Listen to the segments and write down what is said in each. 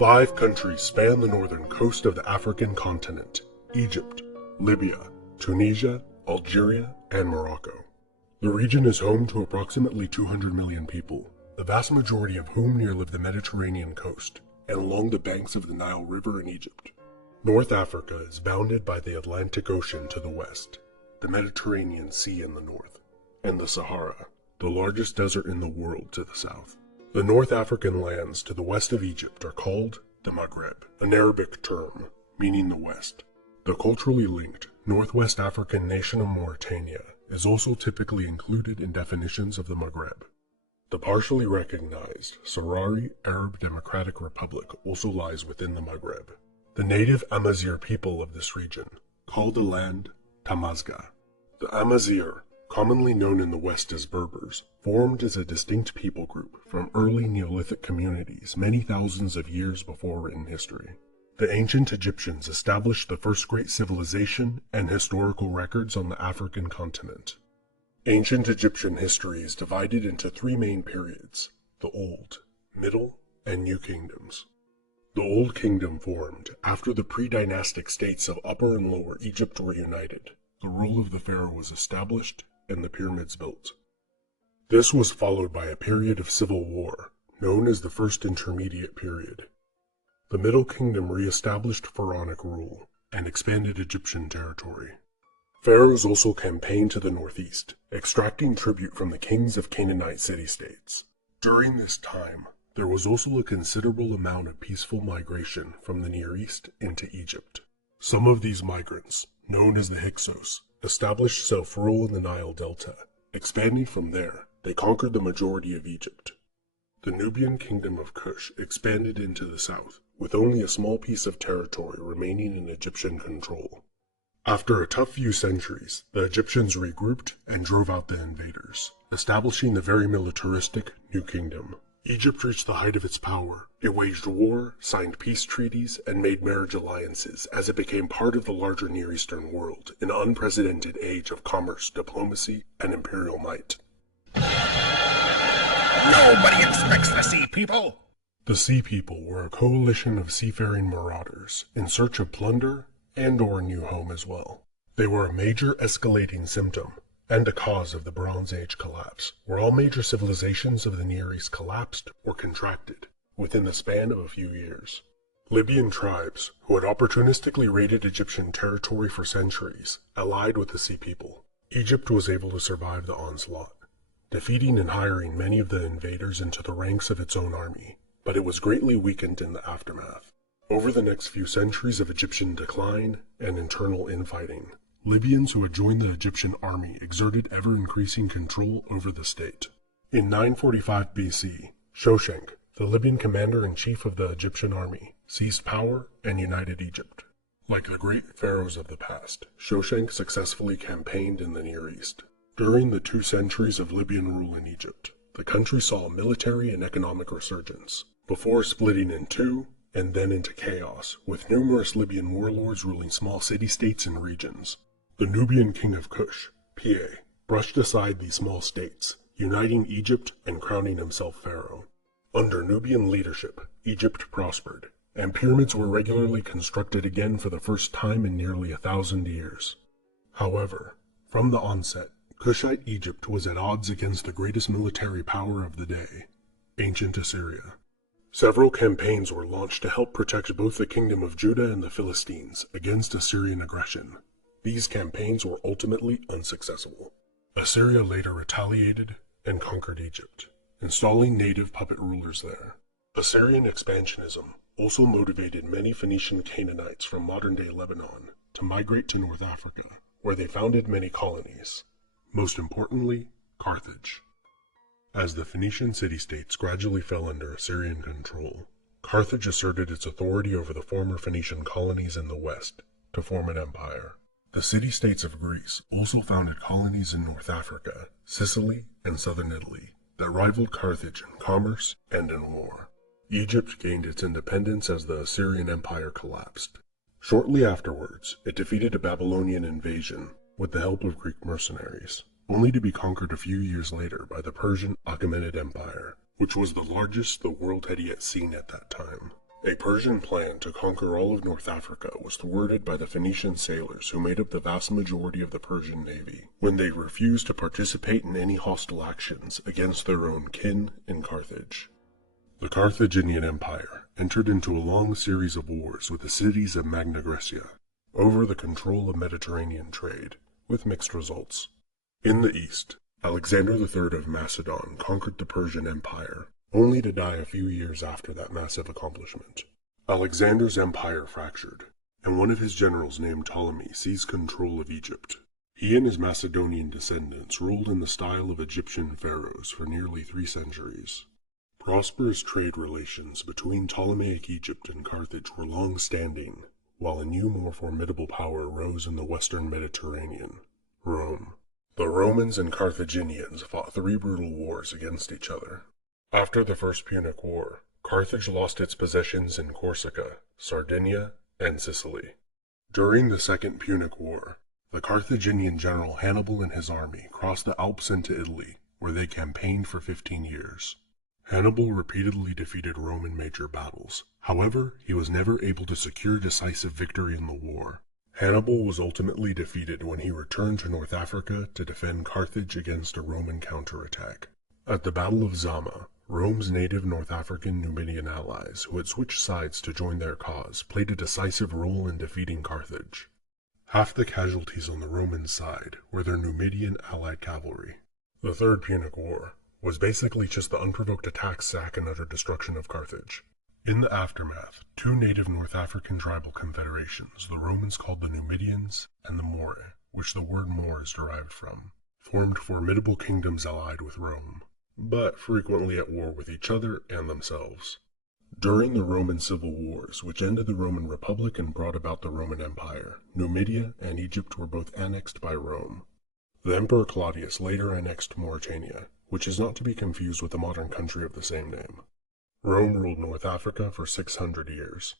5 countries span the northern coast of the African continent: Egypt, Libya, Tunisia, Algeria, and Morocco. The region is home to approximately 200 million people, the vast majority of whom near the Mediterranean coast and along the banks of the Nile River in Egypt. North Africa is bounded by the Atlantic Ocean to the west, the Mediterranean Sea in the north, and the Sahara, the largest desert in the world, to the south. The North African lands to the west of Egypt are called the Maghreb, an Arabic term meaning the west. The culturally linked Northwest African nation of Mauritania is also typically included in definitions of the Maghreb. The partially recognized Sahrawi Arab Democratic Republic also lies within the Maghreb. The native Amazigh people of this region call the land Tamazgha. The Amazigh, commonly known in the West as Berbers, formed as a distinct people group from early Neolithic communities many thousands of years before written history. The ancient Egyptians established the first great civilization and historical records on the African continent. Ancient Egyptian history is divided into 3 main periods: the Old, Middle, and New Kingdoms. The Old Kingdom formed after the pre-dynastic states of Upper and Lower Egypt were united. The rule of the pharaoh was established and the pyramids built. This was followed by a period of civil war, known as the First Intermediate Period. The Middle Kingdom re-established pharaonic rule and expanded Egyptian territory. Pharaohs also campaigned to the northeast, extracting tribute from the kings of Canaanite city-states. During this time, there was also a considerable amount of peaceful migration from the Near East into Egypt. Some of these migrants, known as the Hyksos, established self-rule in the Nile Delta. Expanding from there, they conquered the majority of Egypt. The Nubian kingdom of Kush expanded into the south, with only a small piece of territory remaining in Egyptian control. After a tough few centuries, the Egyptians regrouped and drove out the invaders, establishing the very militaristic New Kingdom. Egypt reached the height of its power. It waged war, signed peace treaties, and made marriage alliances as it became part of the larger Near Eastern world, an unprecedented age of commerce, diplomacy, and imperial might. Nobody expects the Sea People! The Sea People were a coalition of seafaring marauders in search of plunder and/or a new home as well. They were a major escalating symptom and a cause of the Bronze Age collapse, where all major civilizations of the Near East collapsed or contracted within the span of a few years. Libyan tribes, who had opportunistically raided Egyptian territory for centuries, allied with the Sea People. Egypt was able to survive the onslaught, defeating and hiring many of the invaders into the ranks of its own army, but it was greatly weakened in the aftermath. Over the next few centuries of Egyptian decline and internal infighting, Libyans who had joined the Egyptian army exerted ever-increasing control over the state. In 945 BC, Shoshenq, the Libyan commander-in-chief of the Egyptian army, seized power and united Egypt. Like the great pharaohs of the past, Shoshenq successfully campaigned in the Near East. During the 2 centuries of Libyan rule in Egypt, the country saw a military and economic resurgence, before splitting in 2 and then into chaos, with numerous Libyan warlords ruling small city-states and regions. The Nubian king of Kush, Piye, brushed aside these small states, uniting Egypt and crowning himself pharaoh. Under Nubian leadership, Egypt prospered, and pyramids were regularly constructed again for the first time in nearly 1,000 years. However, from the onset, Kushite Egypt was at odds against the greatest military power of the day, ancient Assyria. Several campaigns were launched to help protect both the Kingdom of Judah and the Philistines against Assyrian aggression. These campaigns were ultimately unsuccessful. Assyria later retaliated and conquered Egypt, installing native puppet rulers there. Assyrian expansionism also motivated many Phoenician Canaanites from modern-day Lebanon to migrate to North Africa, where they founded many colonies, most importantly, Carthage. As the Phoenician city-states gradually fell under Assyrian control, Carthage asserted its authority over the former Phoenician colonies in the west to form an empire. The city-states of Greece also founded colonies in North Africa, Sicily, and southern Italy that rivaled Carthage in commerce and in war. Egypt gained its independence as the Assyrian Empire collapsed. Shortly afterwards, it defeated a Babylonian invasion with the help of Greek mercenaries, only to be conquered a few years later by the Persian Achaemenid Empire, which was the largest the world had yet seen at that time. A Persian plan to conquer all of North Africa was thwarted by the Phoenician sailors who made up the vast majority of the Persian navy when they refused to participate in any hostile actions against their own kin in Carthage. The Carthaginian Empire entered into a long series of wars with the cities of Magna Graecia over the control of Mediterranean trade, with mixed results. In the east, Alexander III of Macedon conquered the Persian Empire, only to die a few years after that massive accomplishment. Alexander's empire fractured, and one of his generals named Ptolemy seized control of Egypt. He and his Macedonian descendants ruled in the style of Egyptian pharaohs for nearly 3 centuries. Prosperous trade relations between Ptolemaic Egypt and Carthage were long-standing, while a new, more formidable power rose in the western Mediterranean, Rome. The Romans and Carthaginians fought 3 brutal wars against each other. After the First Punic War, Carthage lost its possessions in Corsica, Sardinia, and Sicily. During the Second Punic War, the Carthaginian general Hannibal and his army crossed the Alps into Italy, where they campaigned for 15 years. Hannibal repeatedly defeated Rome in major battles. However, he was never able to secure decisive victory in the war. Hannibal was ultimately defeated when he returned to North Africa to defend Carthage against a Roman counterattack. At the Battle of Zama, Rome's native North African Numidian allies, who had switched sides to join their cause, played a decisive role in defeating Carthage. Half the casualties on the Roman side were their Numidian allied cavalry. The Third Punic War was basically just the unprovoked attack, sack, and utter destruction of Carthage. In the aftermath, 2 native North African tribal confederations, the Romans called the Numidians and the Moirae, which the word Moor is derived from, formed formidable kingdoms allied with Rome, but frequently at war with each other and themselves. During the Roman civil wars, which ended the Roman Republic and brought about the Roman Empire, Numidia and Egypt were both annexed by Rome. The Emperor Claudius later annexed Mauritania, which is not to be confused with the modern country of the same name. Rome ruled North Africa for 600 years.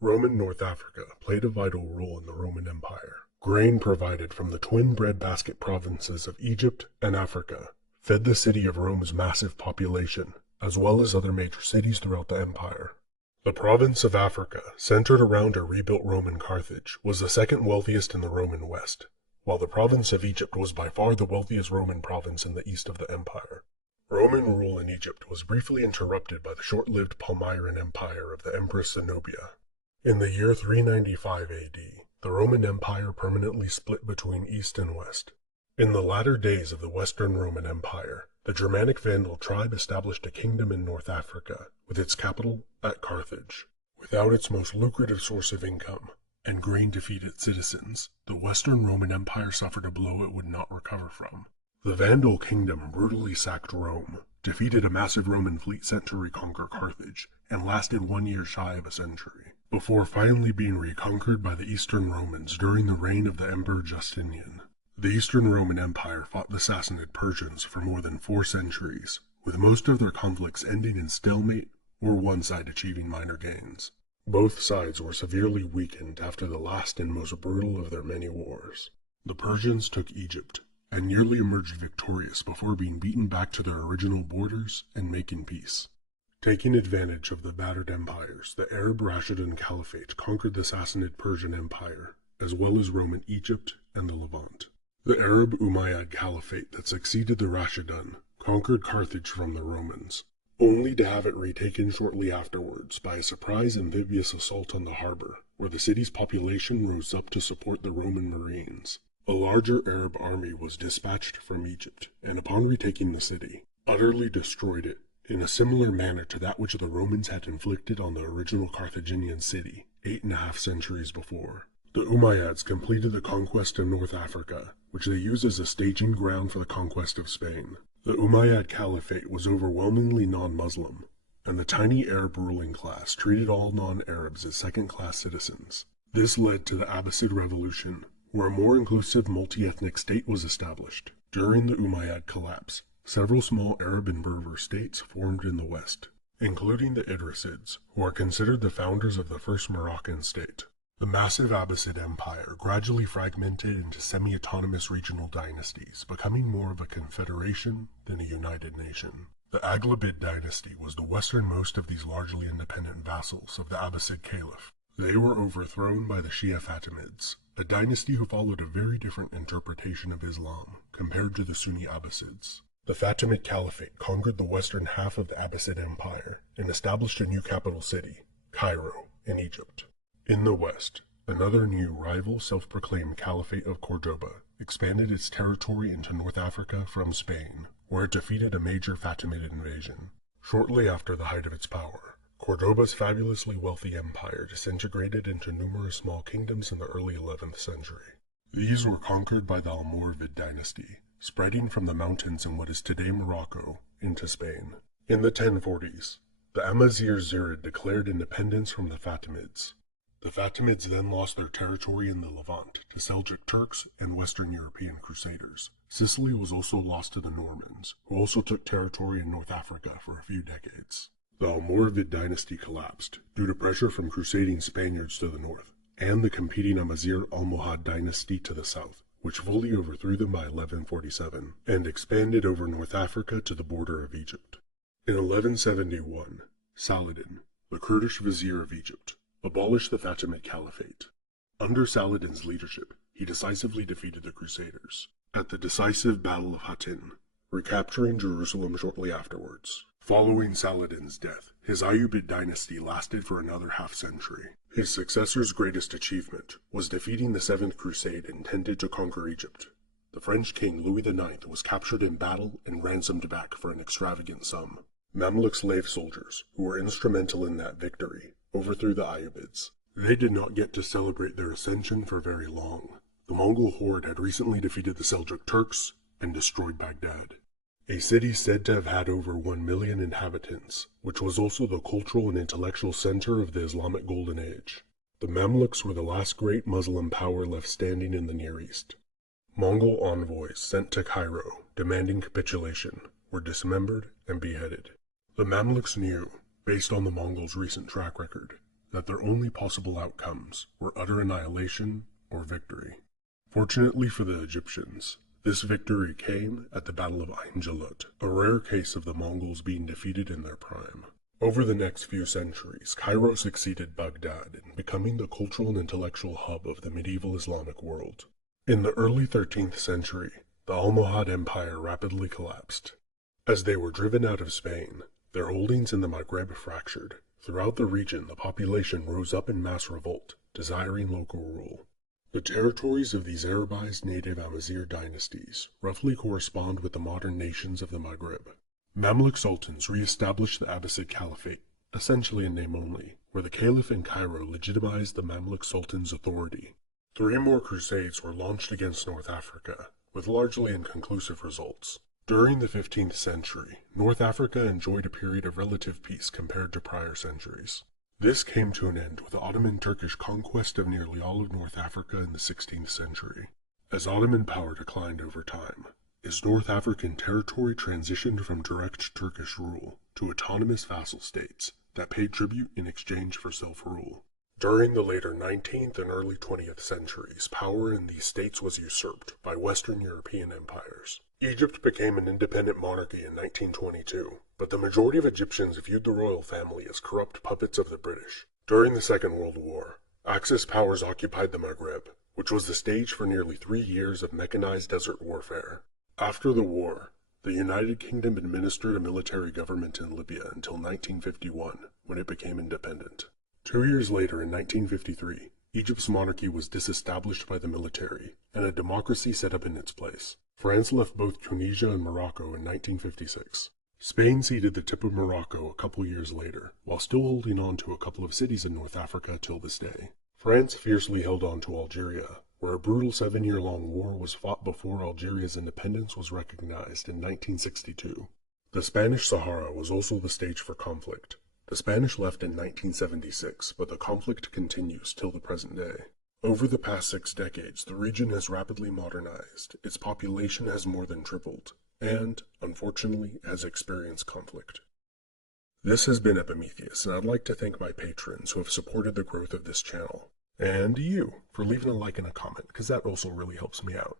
Roman North Africa played a vital role in the Roman Empire. Grain provided from the twin breadbasket provinces of Egypt and Africa fed the city of Rome's massive population, as well as other major cities throughout the empire. The province of Africa, centered around a rebuilt Roman Carthage, was the second wealthiest in the Roman West, while the province of Egypt was by far the wealthiest Roman province in the east of the empire. Roman rule in Egypt was briefly interrupted by the short-lived Palmyrene Empire of the Empress Zenobia. In the year 395 AD, the Roman Empire permanently split between East and West. In the latter days of the Western Roman Empire, the Germanic Vandal tribe established a kingdom in North Africa, with its capital at Carthage. Without its most lucrative source of income, and grain to feed its citizens, the Western Roman Empire suffered a blow it would not recover from. The Vandal kingdom brutally sacked Rome, defeated a massive Roman fleet sent to reconquer Carthage, and lasted 1 year shy of a century, before finally being reconquered by the Eastern Romans during the reign of the Emperor Justinian. The Eastern Roman Empire fought the Sassanid Persians for more than 4 centuries, with most of their conflicts ending in stalemate or one side achieving minor gains. Both sides were severely weakened after the last and most brutal of their many wars. The Persians took Egypt, and nearly emerged victorious before being beaten back to their original borders and making peace. Taking advantage of the battered empires, the Arab Rashidun Caliphate conquered the Sassanid Persian Empire, as well as Roman Egypt and the Levant. The Arab Umayyad Caliphate that succeeded the Rashidun conquered Carthage from the Romans, only to have it retaken shortly afterwards by a surprise amphibious assault on the harbor, where the city's population rose up to support the Roman Marines. A larger Arab army was dispatched from Egypt, and upon retaking the city, utterly destroyed it, in a similar manner to that which the Romans had inflicted on the original Carthaginian city 8.5 centuries before. The Umayyads completed the conquest of North Africa, which they used as a staging ground for the conquest of Spain. The Umayyad Caliphate was overwhelmingly non-Muslim, and the tiny Arab ruling class treated all non-Arabs as second-class citizens. This led to the Abbasid Revolution, where a more inclusive multi-ethnic state was established. During the Umayyad collapse, several small Arab and Berber states formed in the west, including the Idrisids, who are considered the founders of the first Moroccan state. The massive Abbasid Empire gradually fragmented into semi-autonomous regional dynasties, becoming more of a confederation than a united nation. The Aghlabid dynasty was the westernmost of these largely independent vassals of the Abbasid Caliph. They were overthrown by the Shia Fatimids, a dynasty who followed a very different interpretation of Islam compared to the Sunni Abbasids. The Fatimid Caliphate conquered the western half of the Abbasid Empire and established a new capital city, Cairo, in Egypt. In the west, another new rival self-proclaimed Caliphate of Cordoba expanded its territory into North Africa from Spain, where it defeated a major Fatimid invasion. Shortly after the height of its power, Cordoba's fabulously wealthy empire disintegrated into numerous small kingdoms in the early 11th century. These were conquered by the Almoravid dynasty, spreading from the mountains in what is today Morocco into Spain. In the 1040s, the Amazigh Zirid declared independence from the Fatimids. The Fatimids then lost their territory in the Levant to Seljuk Turks and Western European Crusaders. Sicily was also lost to the Normans, who also took territory in North Africa for a few decades. The Almoravid dynasty collapsed due to pressure from crusading Spaniards to the north, and the competing Amazigh Almohad dynasty to the south, which fully overthrew them by 1147, and expanded over North Africa to the border of Egypt. In 1171, Saladin, the Kurdish vizier of Egypt, abolished the Fatimid Caliphate. Under Saladin's leadership, he decisively defeated the Crusaders at the decisive Battle of Hattin, recapturing Jerusalem shortly afterwards. Following Saladin's death, his Ayyubid dynasty lasted for another half-century. His successor's greatest achievement was defeating the Seventh Crusade intended to conquer Egypt. The French king Louis IX was captured in battle and ransomed back for an extravagant sum. Mamluk slave soldiers, who were instrumental in that victory, overthrew the Ayyubids. They did not get to celebrate their ascension for very long. The Mongol horde had recently defeated the Seljuk Turks and destroyed Baghdad, a city said to have had over 1 million inhabitants, which was also the cultural and intellectual center of the Islamic Golden Age. The Mamluks were the last great Muslim power left standing in the Near East. Mongol envoys sent to Cairo demanding capitulation were dismembered and beheaded. The Mamluks knew, based on the Mongols' recent track record, that their only possible outcomes were utter annihilation or victory. Fortunately for the Egyptians, this victory came at the Battle of Ain Jalut, a rare case of the Mongols being defeated in their prime. Over the next few centuries, Cairo succeeded Baghdad in becoming the cultural and intellectual hub of the medieval Islamic world. In the early 13th century, the Almohad Empire rapidly collapsed. As they were driven out of Spain, their holdings in the Maghreb fractured. Throughout the region, the population rose up in mass revolt, desiring local rule. The territories of these Arabized native Amazigh dynasties roughly correspond with the modern nations of the Maghreb. Mamluk sultans re-established the Abbasid Caliphate, essentially in name only, where the Caliph in Cairo legitimized the Mamluk sultan's authority. 3 more crusades were launched against North Africa, with largely inconclusive results. During the 15th century, North Africa enjoyed a period of relative peace compared to prior centuries. This came to an end with the Ottoman-Turkish conquest of nearly all of North Africa in the 16th century. As Ottoman power declined over time, its North African territory transitioned from direct Turkish rule to autonomous vassal states that paid tribute in exchange for self-rule. During the later 19th and early 20th centuries, power in these states was usurped by Western European empires. Egypt became an independent monarchy in 1922, but the majority of Egyptians viewed the royal family as corrupt puppets of the British. During the Second World War, Axis powers occupied the Maghreb, which was the stage for nearly 3 years of mechanized desert warfare. After the war, the United Kingdom administered a military government in Libya until 1951, when it became independent. 2 years later, in 1953, Egypt's monarchy was disestablished by the military, and a democracy set up in its place. France left both Tunisia and Morocco in 1956. Spain ceded the tip of Morocco a couple years later, while still holding on to a couple of cities in North Africa till this day. France fiercely held on to Algeria, where a brutal 7-year-long war was fought before Algeria's independence was recognized in 1962. The Spanish Sahara was also the stage for conflict. The Spanish left in 1976, but the conflict continues till the present day. Over the past 6 decades, the region has rapidly modernized, its population has more than tripled, and, unfortunately, has experienced conflict. This has been Epimetheus, and I'd like to thank my patrons who have supported the growth of this channel. And you, for leaving a like and a comment, because that also really helps me out.